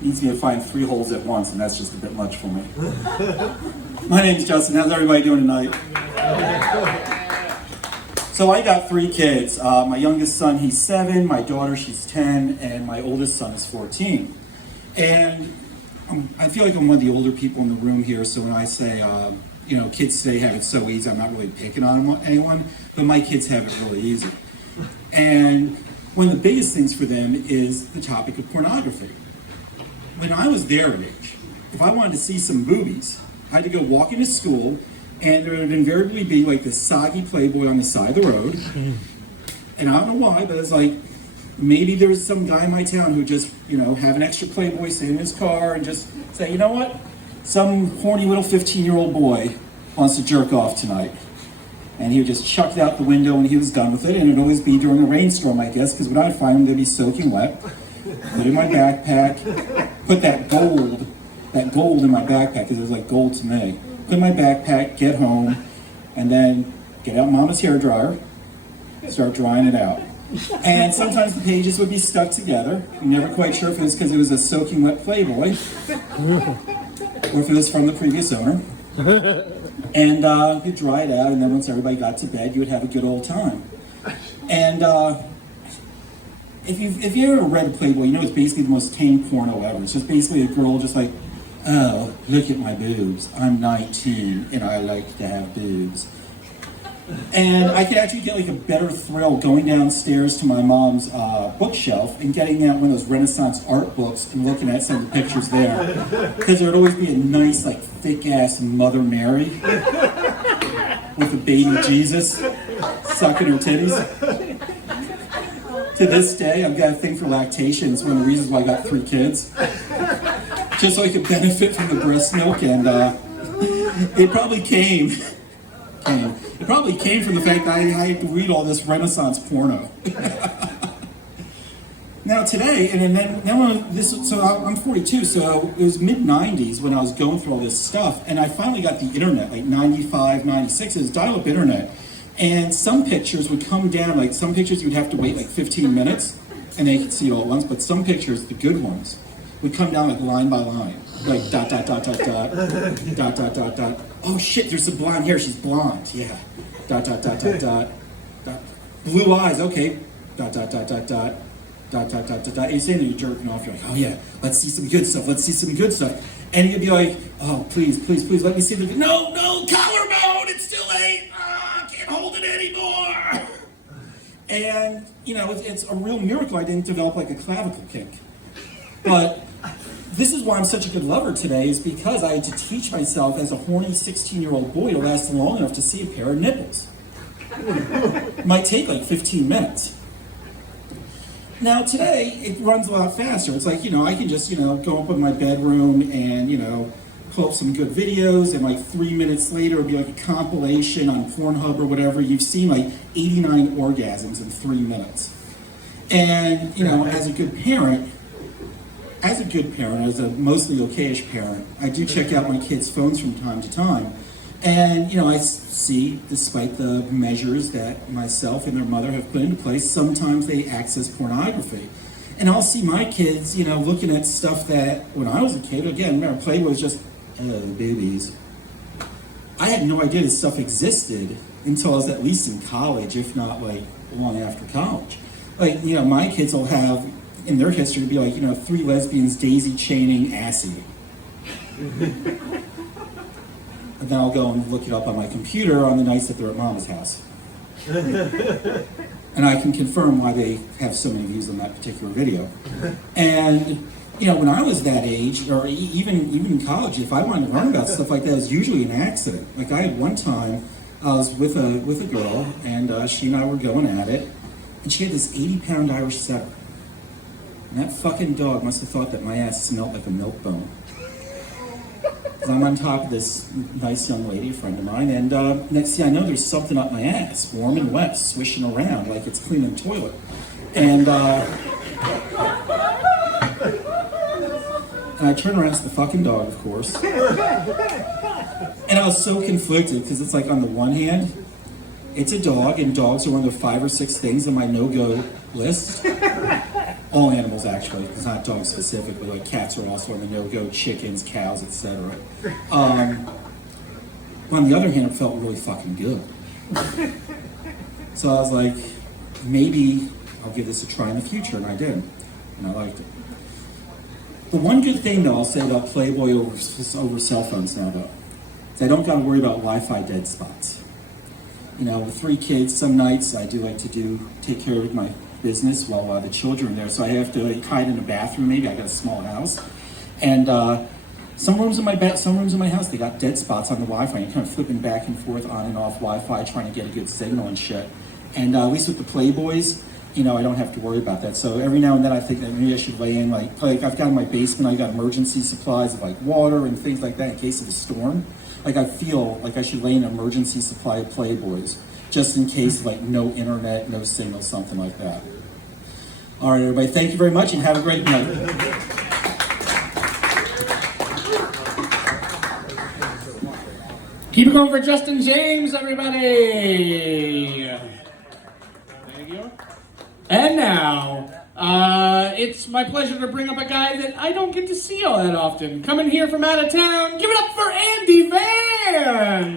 needs me to find 3 holes at once, and that's just a bit much for me. My name's Justin. How's everybody doing tonight? So I got 3 kids. My youngest son, he's 7, my daughter, she's 10, and my oldest son is 14. And I feel like I'm one of the older people in the room here, so when I say, kids today have it so easy, I'm not really picking on anyone, but my kids have it really easy. And one of the biggest things for them is the topic of pornography. When I was their age, if I wanted to see some boobies, I had to go walk into school, and there would invariably be like this soggy Playboy on the side of the road. And I don't know why, but it's like, maybe there was some guy in my town who just, have an extra Playboy sitting in his car and just say, you know what? Some horny little 15-year-old boy wants to jerk off tonight. And he would just chuck it out the window when he was done with it, and it would always be during a rainstorm, I guess, because when I'd find them, they'd be soaking wet. Put it in my backpack, put that gold in my backpack, because it was like gold to me. Put in my backpack, get home, and then get out Mama's hairdryer, start drying it out. And sometimes the pages would be stuck together. I'm never quite sure if it was because it was a soaking wet Playboy, or if it was from the previous owner. And you'd dry it out, and then once everybody got to bed, you would have a good old time. And if you ever read a Playboy, you know it's basically the most tame porno ever. It's just basically a girl just like, oh, look at my boobs. I'm 19, and I like to have boobs. And I could actually get like a better thrill going downstairs to my mom's bookshelf and getting out one of those Renaissance art books and looking at some of the pictures there. Because there would always be a nice, like, thick-ass Mother Mary with a baby Jesus sucking her titties. To this day, I've got a thing for lactation. It's one of the reasons why I got 3 kids. Just so I could benefit from the breast milk, and it probably came from the fact that I had to read all this Renaissance porno. Now today, so I'm 42, so it was mid-90s when I was going through all this stuff, and I finally got the internet, like 95, 96, it was dial-up internet. And some pictures would come down, like some pictures you'd have to wait like 15 minutes, and they could see it all at once, but some pictures, the good ones, would come down like line by line, like dot, dot, dot, dot, dot, dot, dot, dot, dot. Oh shit, there's a blonde here, she's blonde, yeah. Dot, dot, dot, dot, dot, dot. Blue eyes, okay. Dot, dot, dot, dot, dot, dot, dot, dot, dot, dot. And you're saying that you're jerking off, you're like, oh yeah, let's see some good stuff, let's see some good stuff. And you'd be like, oh, please, please, please, let me see the, no, collarbone, it's too late, I can't hold it anymore. And, it's a real miracle I didn't develop like a clavicle kink. But this is why I'm such a good lover today, is because I had to teach myself as a horny 16-year-old boy to last long enough to see a pair of nipples. It might take like 15 minutes. Now today, it runs a lot faster. It's like, I can just, go up in my bedroom and, pull up some good videos, and like 3 minutes later, it'll be like a compilation on Pornhub or whatever. You've seen like 89 orgasms in 3 minutes. And, as a good parent, as a mostly okayish parent, I do check out my kids' phones from time to time. And, I see, despite the measures that myself and their mother have put into place, sometimes they access pornography. And I'll see my kids, looking at stuff that, when I was a kid, again, remember, Playboy was just, boobies. I had no idea this stuff existed until I was at least in college, if not, like, long after college. Like, my kids will have, in their history, be like, 3 lesbians daisy chaining assy. And then I'll go and look it up on my computer on the nights that they're at Mama's house. And I can confirm why they have so many views on that particular video. And, when I was that age, or even in college, if I wanted to learn about stuff like that, it was usually an accident. Like I had one time, I was with a girl, and she and I were going at it, and she had this 80-pound Irish setter. And that fucking dog must have thought that my ass smelled like a milk bone. Because I'm on top of this nice young lady, a friend of mine, and next thing I know, there's something up my ass, warm and wet, swishing around like it's cleaning the toilet. And I turn around, it's the fucking dog, of course. And I was so conflicted, because it's like, on the one hand, it's a dog, and dogs are one of the 5 or 6 things on my no-go list. All animals actually, it's not dog specific, but like cats are also on the no-go, chickens, cows, etc. On the other hand, it felt really fucking good. So I was like, maybe I'll give this a try in the future, and I did, and I liked it. The one good thing though I'll say about Playboy over cell phones now though, is I don't gotta worry about Wi-Fi dead spots. You know, with 3 kids, some nights I do like to take care of my business while the children are there, so I have to like, hide in a bathroom maybe. I got a small house, and some rooms in my house, they got dead spots on the Wi-Fi. You're kind of flipping back and forth on and off Wi-Fi, trying to get a good signal and shit. And at least with the Playboys, you know, I don't have to worry about that. So every now and then I think that maybe I should lay in, like I've got in my basement, I got emergency supplies of like water and things like that in case of a storm. Like I feel like I should lay in an emergency supply of Playboys, just in case of like no internet, no signal, something like that. All right, everybody, thank you very much and have a great night. Keep it going for Justin James, everybody! Thank you. And now, it's my pleasure to bring up a guy that I don't get to see all that often. Coming here from out of town, give it up for Andy Van!